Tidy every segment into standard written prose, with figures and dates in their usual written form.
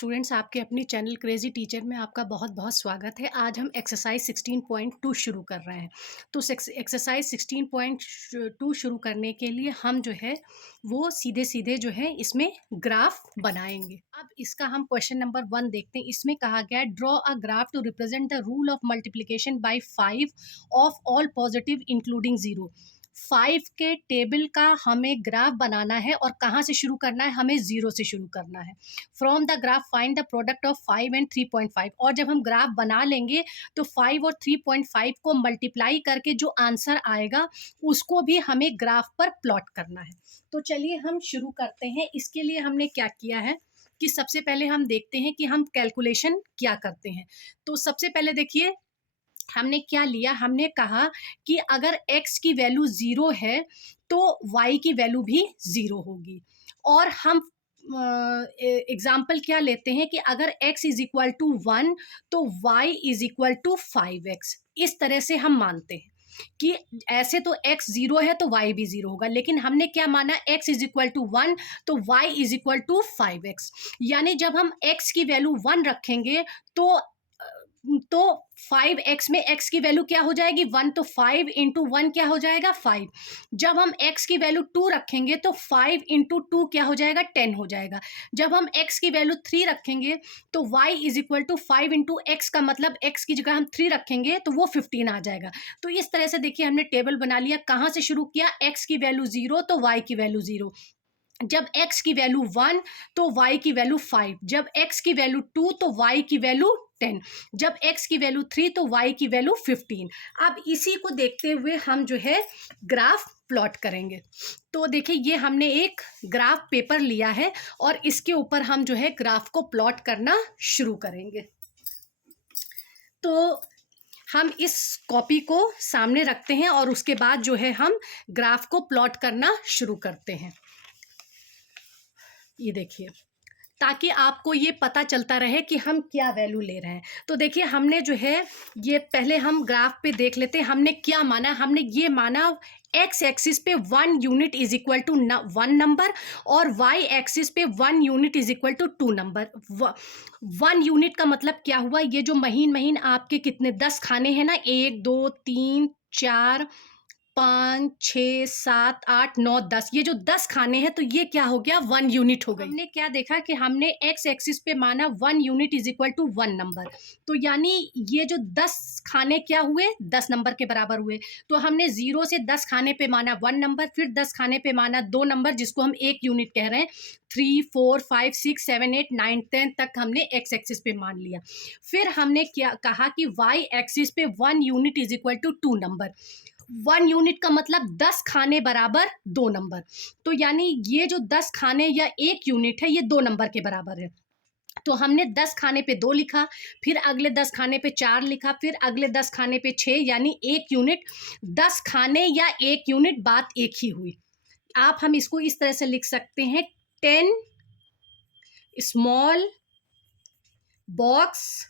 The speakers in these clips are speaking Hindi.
स्टूडेंट्स, आपके अपनी चैनल क्रेजी टीचर में आपका बहुत बहुत स्वागत है। आज हम एक्सरसाइज 16.2 शुरू कर रहे हैं। तो एक्सरसाइज 16.2 शुरू करने के लिए हम जो है वो सीधे सीधे जो है इसमें ग्राफ बनाएंगे। अब इसका हम क्वेश्चन नंबर 1 देखते हैं। इसमें कहा गया है draw a graph to represent the rule of multiplication by 5 of all positive including 0। 5 के टेबल का हमें ग्राफ बनाना है और कहाँ से शुरू करना है, हमें 0 से शुरू करना है। From the graph find the product of 5 and 3.5। और जब हम ग्राफ बना लेंगे तो 5 और 3.5 को मल्टीप्लाई करके जो आंसर आएगा उसको भी हमें ग्राफ पर प्लॉट करना है। तो चलिए हम शुरू करते हैं। इसके लिए हमने क्या किया है कि सबसे पहले हम देखते हैं कि हम कैलकुलेशन क्या करते हैं। तो सबसे पहले देखिए हमने क्या लिया, हमने कहा कि अगर x की वैल्यू 0 है तो y की वैल्यू भी 0 होगी। और हम एग्जाम्पल क्या लेते हैं कि अगर x इज इक्वल टू 1 तो y is equal to 5x। इस तरह से हम मानते हैं कि ऐसे तो x 0 है तो y भी 0 होगा, लेकिन हमने क्या माना, x इज इक्वल टू 1 तो y is equal to 5x। यानी जब हम x की वैल्यू 1 रखेंगे तो 5x में x की वैल्यू क्या हो जाएगी, 1। तो 5 इंटू 1 क्या हो जाएगा, 5। जब हम x की वैल्यू 2 रखेंगे तो 5 इंटू 2 क्या हो जाएगा, 10 हो जाएगा। जब हम x की वैल्यू 3 रखेंगे तो y is equal to 5 into X, का मतलब x की जगह हम 3 रखेंगे तो वो 15 आ जाएगा। तो इस तरह से देखिए हमने टेबल बना लिया। कहाँ से शुरू किया, x की वैल्यू 0 तो y की वैल्यू 0। जब x की वैल्यू 1 तो y की वैल्यू 5। जब x की वैल्यू 2 तो y की वैल्यू 10। जब x की वैल्यू 3 तो y की वैल्यू 15। अब इसी को देखते हुए हम जो है ग्राफ प्लॉट करेंगे। तो देखिए ये हमने एक ग्राफ पेपर लिया है और इसके ऊपर हम जो है ग्राफ को प्लॉट करना शुरू करेंगे। तो हम इस कॉपी को सामने रखते हैं और उसके बाद जो है हम ग्राफ को प्लॉट करना शुरू करते हैं। ये देखिए, ताकि आपको ये पता चलता रहे कि हम क्या वैल्यू ले रहे हैं। तो देखिए हमने जो है ये पहले हम ग्राफ पे देख लेते हैं। हमने क्या माना, हमने ये माना x एक्सिस पे 1 unit is equal to 1 number और y एक्सिस पे 1 unit is equal to 2 number. 1 unit का मतलब क्या हुआ, ये जो महीन महीन आपके कितने 10 खाने हैं ना, 1 2 3 4 5 6 7 8 9 10, ये जो 10 खाने हैं तो ये क्या हो गया, 1 यूनिट हो गई। हमने क्या देखा कि हमने x एक्सिस पे माना 1 unit is equal to 1 number. तो यानी ये जो 10 खाने क्या हुए, 10 नंबर के बराबर हुए। तो हमने 0 से 10 खाने पे माना 1 नंबर, फिर 10 खाने पे माना 2 नंबर जिसको हम 1 यूनिट कह रहे हैं। 3 4 5 6 7 8 9 10 तक हमने x एक्सिस पे मान लिया। फिर हमने क्या कहा कि y एक्सिस पे 1 unit is equal to 2 number. 1 unit का मतलब 10 खाने बराबर 2 नंबर। तो यानी ये जो 10 खाने या 1 यूनिट है ये 2 नंबर के बराबर है। तो हमने 10 खाने पे 2 लिखा, फिर अगले 10 खाने पे 4 लिखा, फिर अगले 10 खाने पे 6, यानी 1 यूनिट। 10 खाने या 1 यूनिट, बात एक ही हुई। आप हम इसको इस तरह से लिख सकते हैं, 10 small box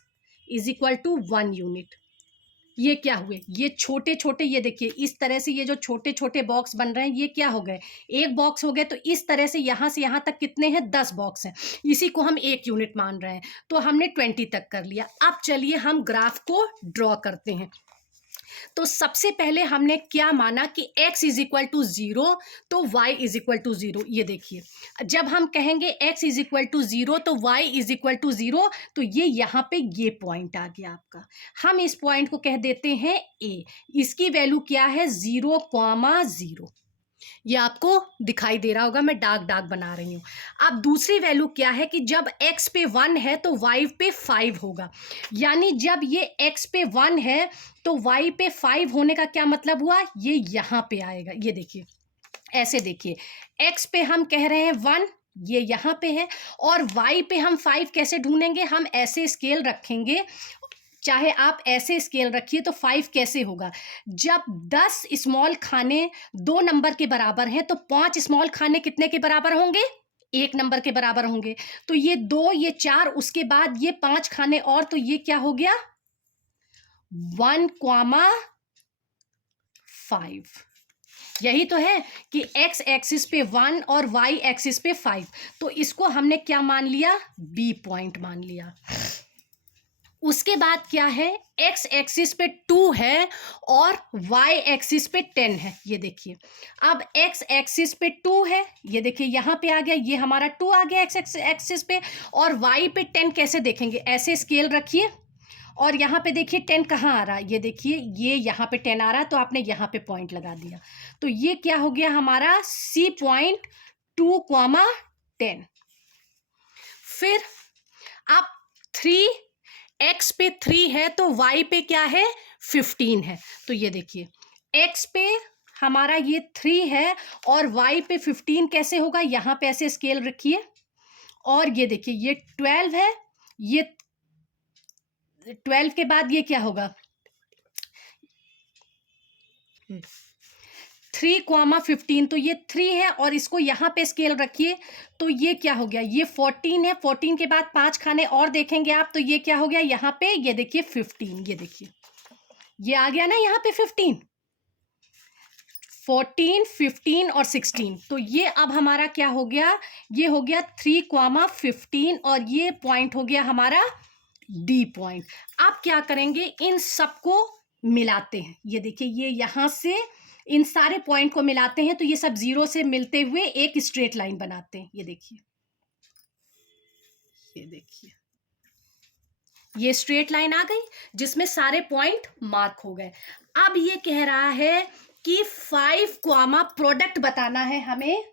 is equal to 1 unit. ये क्या हुए, ये छोटे छोटे, ये देखिए इस तरह से ये जो छोटे छोटे बॉक्स बन रहे हैं ये क्या हो गए, एक बॉक्स हो गए। तो इस तरह से यहाँ तक कितने हैं, 10 बॉक्स हैं। इसी को हम 1 यूनिट मान रहे हैं। तो हमने 20 तक कर लिया। अब चलिए हम ग्राफ को ड्रॉ करते हैं। तो सबसे पहले हमने क्या माना कि x इज इक्वल टू 0 तो y इज इक्वल टू 0। ये देखिए जब हम कहेंगे x इज इक्वल टू 0 तो y इज इक्वल टू 0, तो ये यहाँ पे ये पॉइंट आ गया आपका। हम इस पॉइंट को कह देते हैं a। इसकी वैल्यू क्या है, 0,0। ये आपको दिखाई दे रहा होगा, मैं डार्क डार्क बना रही हूँ। अब दूसरी वैल्यू क्या है कि जब x पे 1 है तो y पे 5 होगा। यानी जब ये x पे 1 है तो y पे 5 होने का क्या मतलब हुआ, ये यहाँ पे आएगा। ये देखिए ऐसे देखिए, x पे हम कह रहे हैं 1, ये यहाँ पे है, और y पे हम 5 कैसे ढूंढेंगे, हम ऐसे स्केल रखेंगे। चाहे आप ऐसे स्केल रखिए तो 5 कैसे होगा, जब 10 स्मॉल खाने 2 नंबर के बराबर हैं तो 5 स्मॉल खाने कितने के बराबर होंगे, 1 नंबर के बराबर होंगे। तो ये 2, ये 4, उसके बाद ये 5 खाने और, तो ये क्या हो गया, 1,5। यही तो है कि x एक्सिस पे 1 और y एक्सिस पे 5, तो इसको हमने क्या मान लिया, B पॉइंट मान लिया। उसके बाद क्या है, x एक्सिस पे 2 है और y एक्सिस पे 10 है। ये देखिए, अब x एक्सिस पे 2 है, ये देखिए यहाँ पे आ गया, ये हमारा 2 आ गया x एक्सिस पे, और y पे 10 कैसे देखेंगे, ऐसे स्केल रखिए और यहाँ पे देखिए 10 कहाँ आ रहा है, ये देखिए ये यहाँ पे 10 आ रहा है, तो आपने यहाँ पे पॉइंट लगा दिया, तो ये क्या हो गया हमारा C पॉइंट 2,10। फिर आप 3x पे 3 है तो y पे क्या है, 15 है, तो ये देखिए x पे हमारा ये 3 है और y पे 15 कैसे होगा, यहाँ पे ऐसे स्केल रखिए, और ये देखिए ये 12 है, ये 12 के बाद ये क्या होगा, 3,15, तो ये 3 है और इसको यहाँ पे स्केल रखिए, तो ये क्या हो गया, ये 14 है, 14 के बाद 5 खाने और देखेंगे आप, तो ये क्या हो गया यहाँ पे, ये देखिए 15, ये देखिए ये आ गया ना यहाँ पे 15, 14, 15 और 16, तो ये अब हमारा क्या हो गया, ये हो गया 3,15 और ये पॉइंट हो गया हमारा D पॉइंट। आप क्या करेंगे, इन सबको मिलाते हैं, ये देखिए ये यहाँ से इन सारे पॉइंट को मिलाते हैं, तो ये सब जीरो से मिलते हुए एक स्ट्रेट लाइन बनाते हैं। ये देखिए, ये देखिए ये स्ट्रेट लाइन आ गई जिसमें सारे पॉइंट मार्क हो गए। अब ये कह रहा है कि 5 कॉमा प्रोडक्ट बताना है हमें।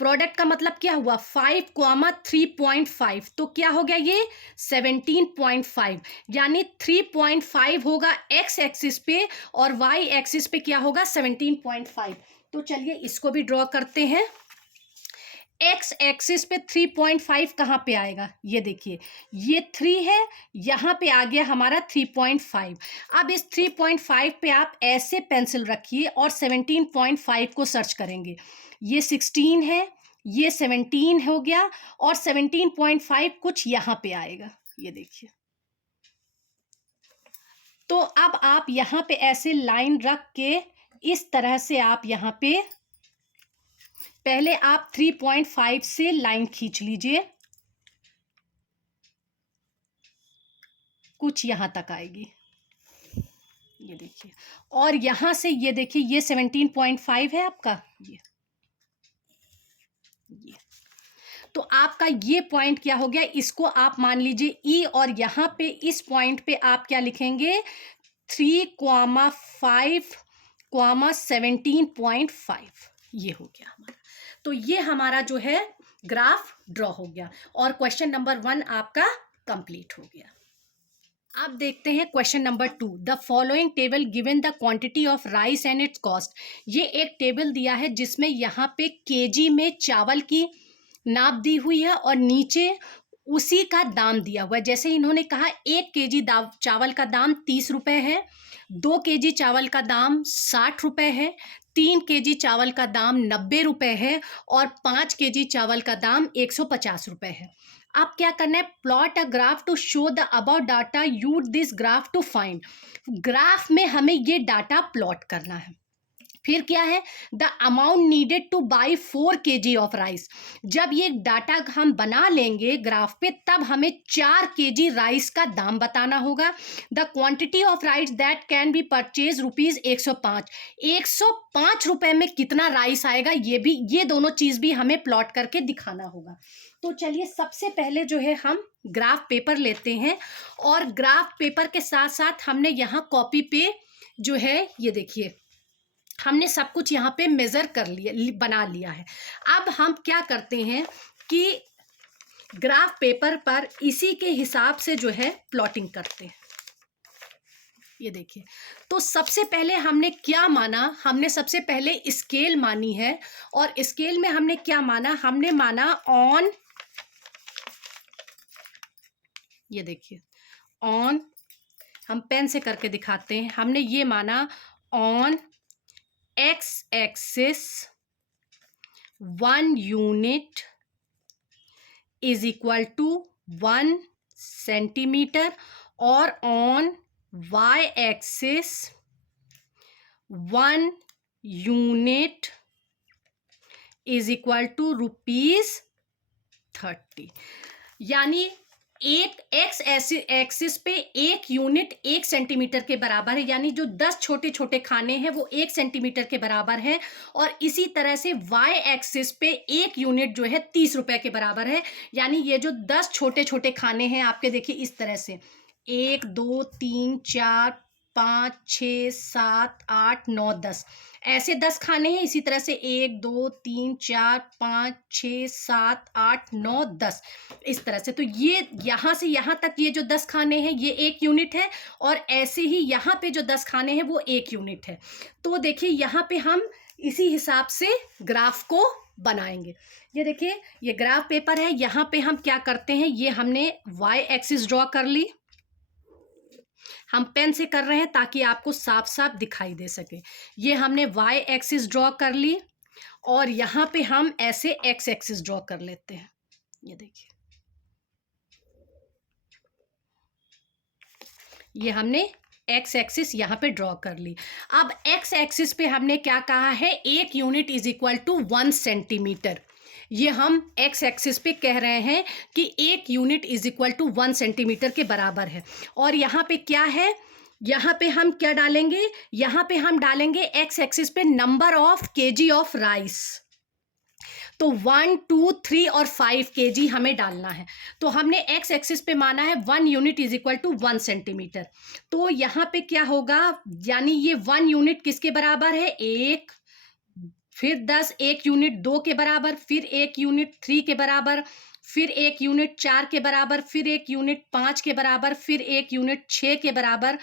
प्रोडक्ट का मतलब क्या हुआ, 5 कॉमा 3.5, तो क्या हो गया ये 17.5, यानी 3.5 होगा x एक्सिस पे और y एक्सिस पे क्या होगा 17.5। तो चलिए इसको भी ड्रॉ करते हैं। x एक्सिस पे 3.5 कहाँ पे आएगा, ये देखिए ये 3 है, यहाँ पे आ गया हमारा 3.5। अब इस 3.5 पे आप ऐसे पेंसिल रखिए और 17.5 को सर्च करेंगे, ये 16 है, ये 17 हो गया और 17.5 कुछ यहाँ पे आएगा, ये देखिए। तो अब आप यहाँ पे ऐसे लाइन रख के इस तरह से आप यहाँ पे पहले आप 3.5 से लाइन खींच लीजिए, कुछ यहां तक आएगी, ये देखिए, और यहां से ये देखिए ये 17.5 है आपका, ये तो आपका ये पॉइंट क्या हो गया, इसको आप मान लीजिए E, और यहां पे इस पॉइंट पे आप क्या लिखेंगे 3,5,17.5, ये हो गया हमारा। तो ये हमारा जो है ग्राफ ड्रॉ हो गया और क्वेश्चन नंबर 1 आपका कंप्लीट हो गया। अब देखते हैं question number 2। The following table given the quantity of rice and it's cost. ये एक टेबल दिया है जिसमें यहाँ पे केजी में चावल की नाप दी हुई है और नीचे उसी का दाम दिया हुआ है। जैसे इन्होंने कहा 1 केजी चावल का दाम 30 रुपये है, 2 केजी चावल का दाम 60 रुपये है, 3 केजी चावल का दाम 90 रुपये है और 5 केजी चावल का दाम 150 रुपये है। अब क्या करना है, plot a graph to show the above data, use this graph to find. Graph में हमें ये डाटा प्लॉट करना है। फिर क्या है, the amount needed two by 4 KG of rice. जब ये डाटा हम बना लेंगे ग्राफ पे तब हमें 4 केजी राइस का दाम बताना होगा। The quantity of rice that can be purchase rupees 105। 105 रुपये में कितना राइस आएगा, ये दोनों चीज़ भी हमें प्लॉट करके दिखाना होगा। तो चलिए सबसे पहले जो है हम ग्राफ पेपर लेते हैं और ग्राफ पेपर के साथ साथ हमने यहाँ कॉपी पे जो है ये देखिए हमने सब कुछ यहाँ पे मेज़र कर लिया, बना लिया है। अब हम क्या करते हैं कि ग्राफ पेपर पर इसी के हिसाब से जो है प्लॉटिंग करते हैं। ये देखिए, तो सबसे पहले हमने क्या माना, हमने सबसे पहले स्केल मानी है और स्केल में हमने क्या माना, हमने माना ऑन, ये देखिए ऑन, हम पेन से करके दिखाते हैं, हमने ये माना on x axis 1 unit is equal to 1 centimetre और on y axis 1 unit is equal to ₹30। यानी एक एक्स एक्सिस पे एक यूनिट 1 सेंटीमीटर के बराबर है, यानी जो 10 छोटे छोटे खाने हैं वो 1 सेंटीमीटर के बराबर है। और इसी तरह से वाई एक्सिस पे एक यूनिट जो है 30 रुपए के बराबर है। यानी ये जो 10 छोटे छोटे खाने हैं आपके, देखिए इस तरह से 1 2 3 4 5 6 7 8 9 10 ऐसे 10 खाने हैं। इसी तरह से 1 2 3 4 5 6 7 8 9 10 इस तरह से। तो ये यहाँ से यहाँ तक ये जो 10 खाने हैं ये 1 यूनिट है, और ऐसे ही यहाँ पे जो 10 खाने हैं वो 1 यूनिट है। तो देखिए यहाँ पे हम इसी हिसाब से ग्राफ को बनाएंगे। ये देखिए ये ग्राफ पेपर है। यहाँ पे हम क्या करते हैं, ये हमने वाई एक्सिस ड्रॉ कर ली। हम पेन से कर रहे हैं ताकि आपको साफ साफ दिखाई दे सके। ये हमने वाई एक्सिस ड्रॉ कर ली, और यहाँ पे हम ऐसे एक्स एक्सिस ड्रॉ कर लेते हैं। ये देखिए ये हमने एक्स एक्सिस यहाँ पे ड्रॉ कर ली। अब एक्स एक्सिस पे हमने क्या कहा है, 1 unit is equal to 1 centimetre. ये हम एक्स एक्सिस पे कह रहे हैं कि 1 unit is equal to 1 centimetre के बराबर है। और यहाँ पे क्या है, यहाँ पे हम क्या डालेंगे, यहाँ पे हम डालेंगे एक्स एक्सिस पे number of KG of rice. तो 1 2 3 और 5 केजी हमें डालना है। तो हमने एक्स एक्सिस पे माना है 1 unit is equal to 1 centimetre. तो यहाँ पे क्या होगा, यानी ये 1 यूनिट किसके बराबर है, 1, फिर 10, 1 यूनिट 2 के बराबर, फिर 1 यूनिट 3 के बराबर, फिर 1 यूनिट 4 के बराबर, फिर 1 यूनिट 5 के बराबर, फिर 1 यूनिट 6 के बराबर,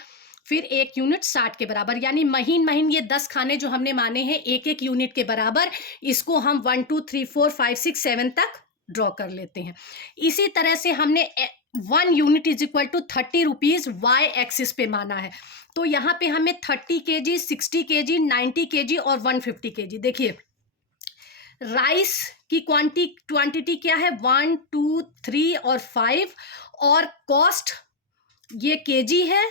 फिर 1 यूनिट 60 के बराबर। यानी महीन महीन ये 10 खाने जो हमने माने हैं 1 1 यूनिट के बराबर, इसको हम 1 2 3 4 5 6 7 तक ड्रॉ कर लेते हैं। इसी तरह से हमने 1 unit is equal to 30 rupees Y axis पे माना है। तो यहाँ पे हमें 30 केजी, 60 केजी, 90 केजी और 150 केजी। देखिए राइस की क्वांटिटी क्या है, 1 2 3 और 5, और कॉस्ट ये केजी है,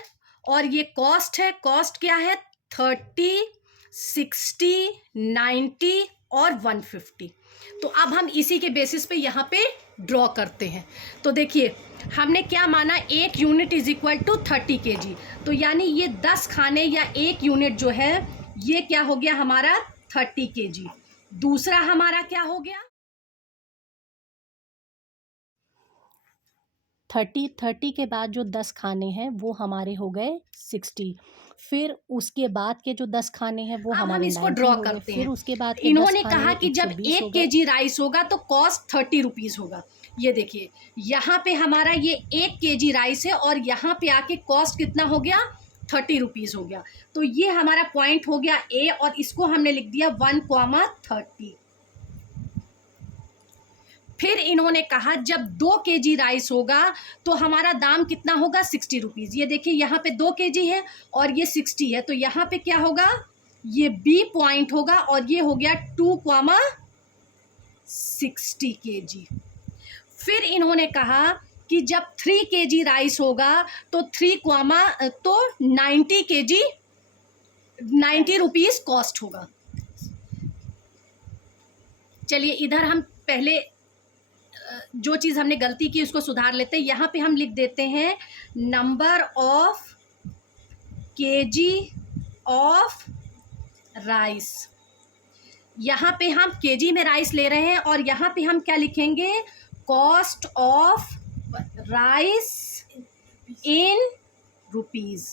और ये कॉस्ट है। कॉस्ट क्या है, 30, 60, 90 और 150। तो अब हम इसी के बेसिस पे यहाँ पे ड्रॉ करते हैं। तो देखिए हमने क्या माना, 1 unit is equal to 30 kg. तो यानी ये 10 खाने या 1 यूनिट जो है ये क्या हो गया हमारा 30 केजी। दूसरा हमारा क्या हो गया, 30 के बाद जो 10 खाने हैं वो हमारे हो गए 60। फिर उसके बाद के जो 10 खाने हैं वो हमारे 90 इसको ड्रॉ करते हैं। फिर उसके बाद इन्होंने कहा कि जब 1 केजी राइस होगा तो कॉस्ट 30 रुपीज होगा। ये देखिए यहाँ पे हमारा ये 1 केजी राइस है, और यहाँ पे आके कॉस्ट कितना हो गया, 30 रुपीज हो गया। तो ये हमारा पॉइंट हो गया ए, और इसको हमने लिख दिया 1,30। फिर इन्होंने कहा जब 2 केजी राइस होगा तो हमारा दाम कितना होगा, 60 रुपीज़। ये देखिए यहाँ पे 2 केजी है और ये 60 है, तो यहाँ पे क्या होगा, ये बी पॉइंट होगा, और ये हो गया 2,60 केजी। फिर इन्होंने कहा कि जब 3 केजी राइस होगा तो 90 केजी 90 रुपीज़ कॉस्ट होगा। चलिए इधर हम पहले जो चीज़ हमने गलती की उसको सुधार लेते हैं। यहाँ पे हम लिख देते हैं number of KG of rice. यहाँ पे हम केजी में राइस ले रहे हैं, और यहाँ पे हम क्या लिखेंगे, cost of rice in rupees,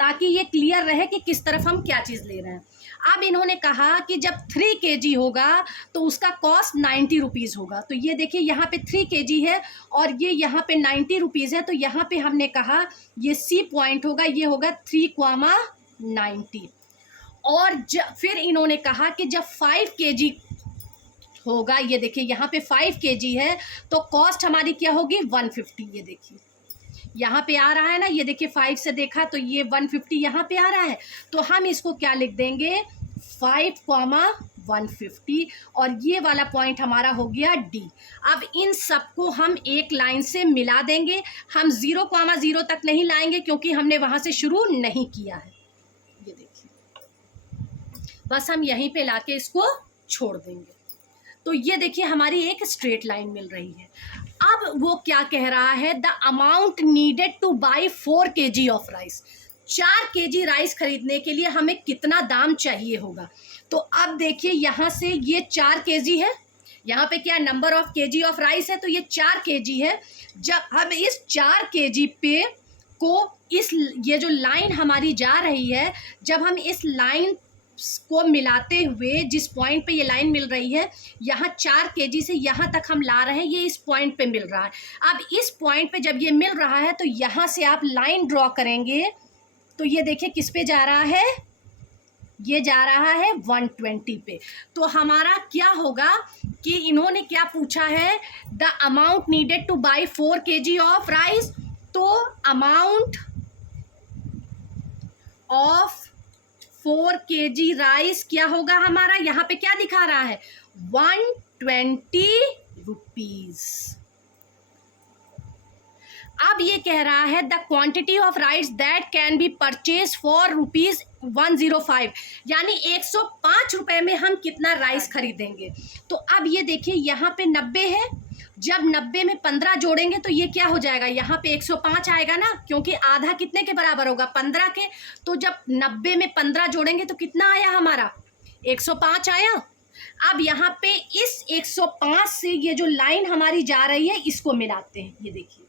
ताकि ये क्लियर रहे कि किस तरफ हम क्या चीज़ ले रहे हैं। अब इन्होंने कहा कि जब 3 केजी होगा तो उसका कॉस्ट 90 रुपीज़ होगा। तो ये देखिए यहाँ पे 3 केजी है और ये यहाँ पे 90 रुपीज़ है, तो यहाँ पे हमने कहा ये सी पॉइंट होगा, ये होगा 3,90। और फिर इन्होंने कहा कि जब 5 केजी होगा, ये देखिए यहाँ पे 5 केजी है तो कॉस्ट हमारी क्या होगी, 150। ये देखिए यहाँ पे आ रहा है ना, ये देखिए 5 से देखा तो ये 150 यहाँ पे आ रहा है, तो हम इसको क्या लिख देंगे, 5,150, और ये वाला पॉइंट हमारा हो गया डी। अब इन सबको हम एक लाइन से मिला देंगे। हम 0,0 तक नहीं लाएंगे क्योंकि हमने वहाँ से शुरू नहीं किया है। ये देखिए बस हम यहीं पे लाके इसको छोड़ देंगे। तो ये देखिए हमारी एक स्ट्रेट लाइन मिल रही है। अब वो क्या कह रहा है, the amount needed two by 4 kg of rice. 4 kg rice खरीदने के लिए हमें कितना दाम चाहिए होगा। तो अब देखिए यहाँ से ये 4 kg है, यहाँ पे क्या number of kg of rice है, तो ये 4 kg है। जब हम इस 4 kg पे को इस ये जो लाइन हमारी जा रही है, जब हम इस लाइन को मिलाते हुए जिस पॉइंट पे ये लाइन मिल रही है, यहाँ 4 kg से यहाँ तक हम ला रहे हैं, ये इस पॉइंट पे मिल रहा है। अब इस पॉइंट पे जब ये मिल रहा है तो यहाँ से आप लाइन ड्रॉ करेंगे, तो ये देखिए किस पे जा रहा है, ये जा रहा है 120 पे। तो हमारा क्या होगा कि इन्होंने क्या पूछा है, the amount needed two by 4 kg of rice. तो अमाउंट ऑफ 4 kg राइस क्या होगा हमारा, यहाँ पे क्या दिखा रहा है, 120 रुपीज। अब ये कह रहा है the quantity of rice that can be purchase for ₹105, यानी 105 रुपए में हम कितना राइस खरीदेंगे। तो अब ये देखिए यहाँ पे 90 है, जब 90 में 15 जोड़ेंगे तो ये क्या हो जाएगा, यहाँ पे 105 आएगा ना, क्योंकि आधा कितने के बराबर होगा, 15 के। तो जब 90 में 15 जोड़ेंगे तो कितना आया हमारा, 105 आया। अब यहाँ पे इस 105 से ये जो लाइन हमारी जा रही है इसको मिलाते हैं। ये देखिए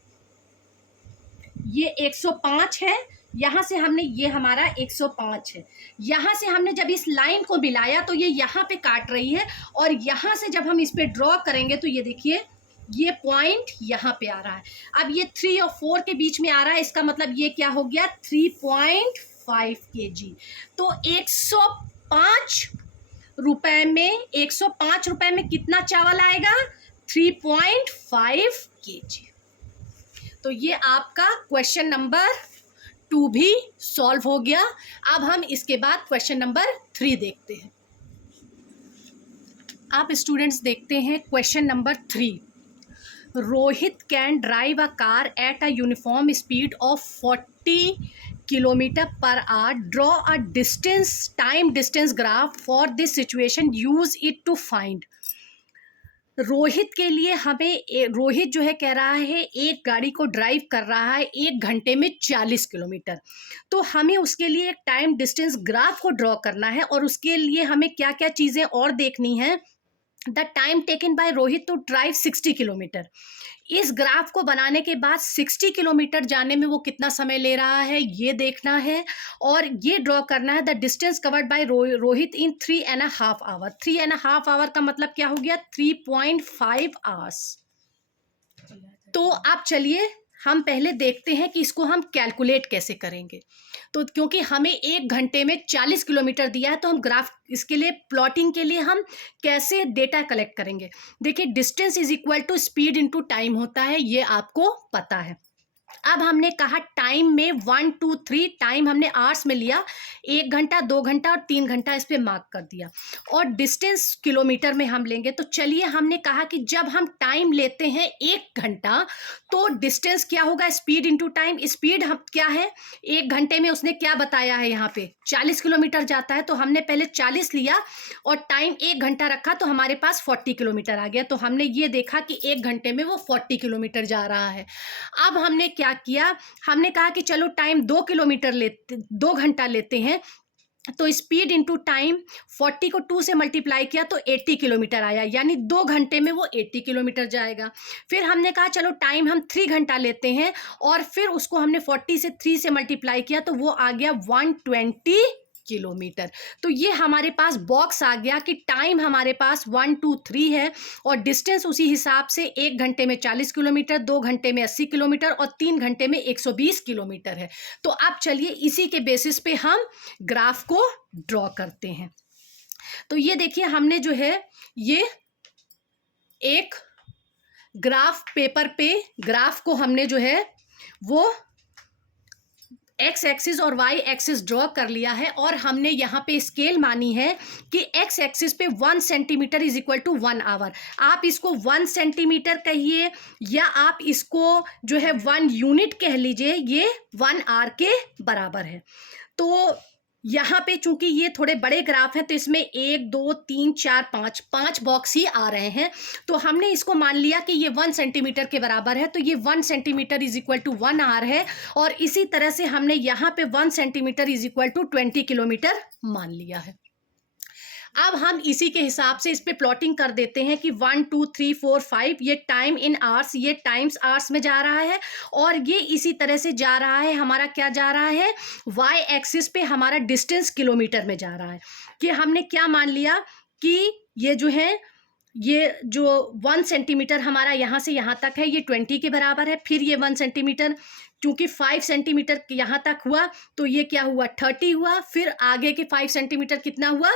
ये 105 है, यहाँ से हमने, ये हमारा 105 है, यहाँ से हमने जब इस लाइन को मिलाया तो ये यहाँ पे काट रही है, और यहाँ से जब हम इस पे ड्रॉ करेंगे तो ये देखिए ये पॉइंट यहाँ पे आ रहा है। अब ये 3 और 4 के बीच में आ रहा है, इसका मतलब ये क्या हो गया, 3.5 kg। तो 105 रुपए में, 105 रुपए में कितना चावल आएगा, 3.5 kg। तो ये आपका क्वेश्चन नंबर 2 भी सॉल्व हो गया। अब हम इसके बाद क्वेश्चन नंबर 3 देखते हैं। आप स्टूडेंट्स देखते हैं question number 3। Rohit can drive a car at a uniform speed of 40 kilometre per hour. Draw a distance time distance graph for this situation, use it to find. Rohit के लिए हमें, रोहित जो है कह रहा है एक गाड़ी को ड्राइव कर रहा है 1 घंटे में 40 किलोमीटर। तो हमें उसके लिए एक टाइम डिस्टेंस ग्राफ को ड्रॉ करना है, और उसके लिए हमें क्या क्या चीज़ें और देखनी है। The time taken by Rohit to drive 60 kilometre. इस ग्राफ को बनाने के बाद 60 किलोमीटर जाने में वो कितना समय ले रहा है ये देखना है, और ये ड्रॉ करना है the distance covered by Rohit in 3.5 hour. 3.5 hour का मतलब क्या हो गया, 3.5 आवर्स। तो आप चलिए हम पहले देखते हैं कि इसको हम कैलकुलेट कैसे करेंगे। तो क्योंकि हमें 1 घंटे में 40 किलोमीटर दिया है, तो हम ग्राफ इसके लिए प्लॉटिंग के लिए हम कैसे डेटा कलेक्ट करेंगे। देखिए distance is equal to speed into time होता है, ये आपको पता है। अब हमने कहा टाइम में 1 2 3 टाइम हमने आवर्स में लिया, 1 घंटा 2 घंटा और 3 घंटा इस पे मार्क कर दिया, और डिस्टेंस किलोमीटर में हम लेंगे। तो चलिए हमने कहा कि जब हम टाइम लेते हैं 1 घंटा तो डिस्टेंस क्या होगा, स्पीड इनटू टाइम। स्पीड हम क्या है, 1 घंटे में उसने क्या बताया है, यहाँ पे 40 किलोमीटर जाता है, तो हमने पहले 40 लिया और टाइम 1 घंटा रखा, तो हमारे पास 40 किलोमीटर आ गया। तो हमने ये देखा कि 1 घंटे में वो 40 किलोमीटर जा रहा है। अब हमने क्या किया, हमने कहा कि चलो टाइम 2 घंटा लेते हैं, तो स्पीड इनटू टाइम 40 को 2 से मल्टीप्लाई किया तो 80 किलोमीटर आया, यानी 2 घंटे में वो 80 किलोमीटर जाएगा। फिर हमने कहा चलो टाइम हम 3 घंटा लेते हैं, और फिर उसको हमने 40 से 3 से मल्टीप्लाई किया तो वो आ गया 120 किलोमीटर। तो ये हमारे पास बॉक्स आ गया कि टाइम हमारे पास 1 2 3 है, और डिस्टेंस उसी हिसाब से 1 घंटे में 40 किलोमीटर, 2 घंटे में 80 किलोमीटर और 3 घंटे में 120 किलोमीटर है। तो अब चलिए इसी के बेसिस पे हम ग्राफ को ड्रॉ करते हैं। तो ये देखिए हमने जो है ये एक ग्राफ पेपर पे ग्राफ को हमने जो है वो एक्स एक्सिस और वाई एक्सिस ड्रॉ कर लिया है, और हमने यहाँ पे स्केल मानी है कि एक्स एक्सिस पे 1 centimetre is equal to 1 hour. आप इसको 1 सेंटीमीटर कहिए या आप इसको जो है 1 यूनिट कह लीजिए, ये 1 आवर के बराबर है। तो यहाँ पे चूंकि ये थोड़े बड़े ग्राफ हैं तो इसमें 1 2 3 4 5 बॉक्स ही आ रहे हैं, तो हमने इसको मान लिया कि ये 1 सेंटीमीटर के बराबर है, तो ये 1 centimetre is equal to 1 hour है, और इसी तरह से हमने यहाँ पे 1 centimetre is equal to 20 kilometre मान लिया है। अब हम इसी के हिसाब से इस पे प्लॉटिंग कर देते हैं कि 1 2 3 4 5 ये टाइम इन आवर्स, ये टाइम्स आवर्स में जा रहा है, और ये इसी तरह से जा रहा है, हमारा क्या जा रहा है, वाई एक्सिस पे हमारा डिस्टेंस किलोमीटर में जा रहा है। कि हमने क्या मान लिया कि ये जो है, ये जो 1 सेंटीमीटर हमारा यहाँ से यहाँ तक है ये 20 के बराबर है, फिर ये 1 सेंटीमीटर चूंकि 5 सेंटीमीटर यहाँ तक हुआ तो ये क्या हुआ 30 हुआ, फिर आगे के 5 सेंटीमीटर कितना हुआ,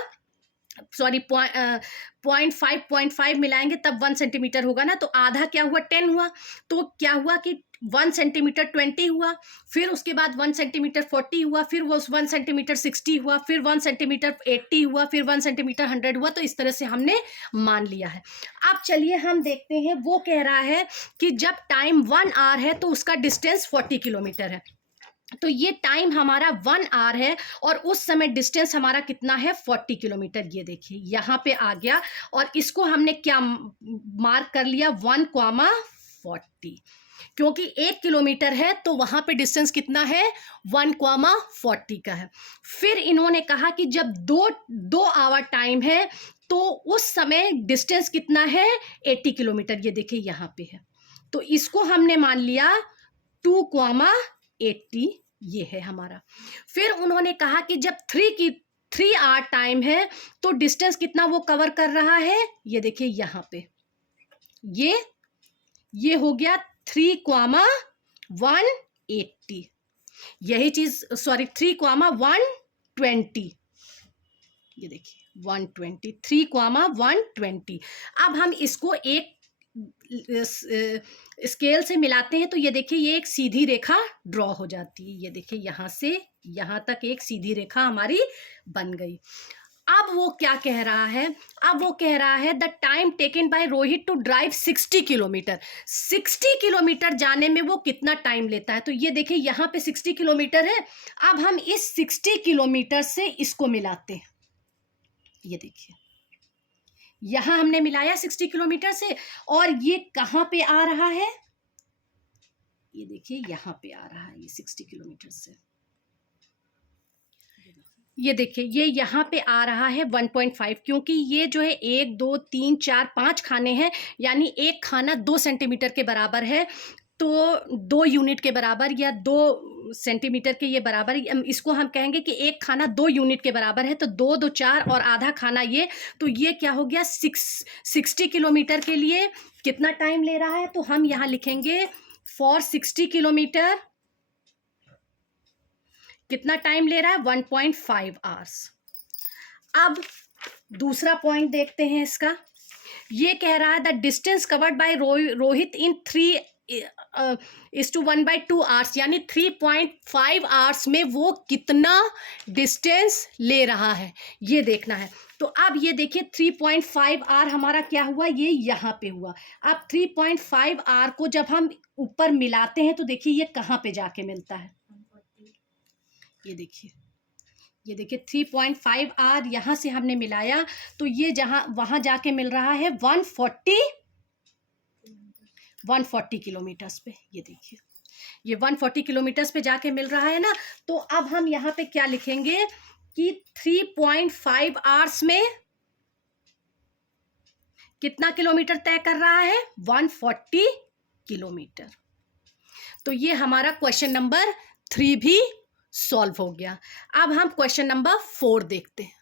सॉरी 0.5 मिलाएंगे तब 1 सेंटीमीटर होगा ना, तो आधा क्या हुआ 10 हुआ, तो क्या हुआ कि 1 सेंटीमीटर 20 हुआ, फिर उसके बाद 1 सेंटीमीटर 40 हुआ, फिर वो 1 सेंटीमीटर 60 हुआ, फिर 1 सेंटीमीटर 80 हुआ, फिर 1 सेंटीमीटर 100 हुआ, तो इस तरह से हमने मान लिया है। अब चलिए हम देखते हैं, वो कह रहा है कि जब टाइम 1 आवर है तो उसका डिस्टेंस 40 किलोमीटर है, तो ये टाइम हमारा 1 आवर है और उस समय डिस्टेंस हमारा कितना है 40 किलोमीटर। ये देखिए यहाँ पे आ गया, और इसको हमने क्या मार्क कर लिया 1,40, क्योंकि 1 किलोमीटर है तो वहाँ पे डिस्टेंस कितना है 1,40 का है। फिर इन्होंने कहा कि जब 2 आवर टाइम है तो उस समय डिस्टेंस कितना है 80 किलोमीटर। ये देखिए यहाँ पे है, तो इसको हमने मान लिया 2,80 ये है हमारा। फिर उन्होंने कहा कि जब 3 आवर टाइम है तो डिस्टेंस कितना वो कवर कर रहा है, ये देखिए यहाँ पे ये हो गया 3,180, यही चीज, सॉरी 3,120, ये देखिए 120, 3,120। अब हम इसको एक स्केल से मिलाते हैं तो ये देखिए ये एक सीधी रेखा ड्रॉ हो जाती है, ये देखिए यहाँ से यहाँ तक एक सीधी रेखा हमारी बन गई। अब वो क्या कह रहा है, अब वो कह रहा है the time taken by Rohit to drive 60 kilometre, 60 kilometre जाने में वो कितना टाइम लेता है, तो ये देखिए यहाँ पे 60 किलोमीटर है। अब हम इस 60 किलोमीटर से इसको मिलाते हैं, ये देखिए यहां हमने मिलाया 60 किलोमीटर से, और ये कहां पे आ रहा है, ये देखिए यहां पे आ रहा है ये 60 किलोमीटर से, ये देखिए ये यहाँ पे आ रहा है 1.5, क्योंकि ये जो है 1 2 3 4 5 खाने हैं, यानी एक खाना 2 सेंटीमीटर के बराबर है, तो 2 यूनिट के बराबर या 2 सेंटीमीटर के ये बराबर, इसको हम कहेंगे कि एक खाना 2 यूनिट के बराबर है, तो 2 2 4 और आधा खाना ये, तो ये क्या हो गया 60 किलोमीटर के लिए कितना टाइम ले रहा है, तो हम यहाँ लिखेंगे फॉर 60 किलोमीटर कितना टाइम ले रहा है 1.5 आवर्स। अब दूसरा पॉइंट देखते हैं इसका, ये कह रहा है the distance covered by Rohit in 3:1/2 hours, यानी 3.5 आवर्स में वो कितना डिस्टेंस ले रहा है ये देखना है। तो अब ये देखिए 3.5 आवर हमारा क्या हुआ, ये यहाँ पे हुआ। अब 3.5 आवर को जब हम ऊपर मिलाते हैं तो देखिए ये कहाँ पे जाके मिलता है, ये देखिए 3.5 आवर यहाँ से हमने मिलाया तो ये जहाँ वहाँ जाके मिल रहा है 140 किलोमीटर्स पे, ये देखिए ये 140 किलोमीटर्स पे जाके मिल रहा है ना। तो अब हम यहाँ पे क्या लिखेंगे कि 3.5 आवर्स में कितना किलोमीटर तय कर रहा है 140 किलोमीटर। तो ये हमारा क्वेश्चन नंबर 3 भी सॉल्व हो गया। अब हम क्वेश्चन नंबर 4 देखते हैं।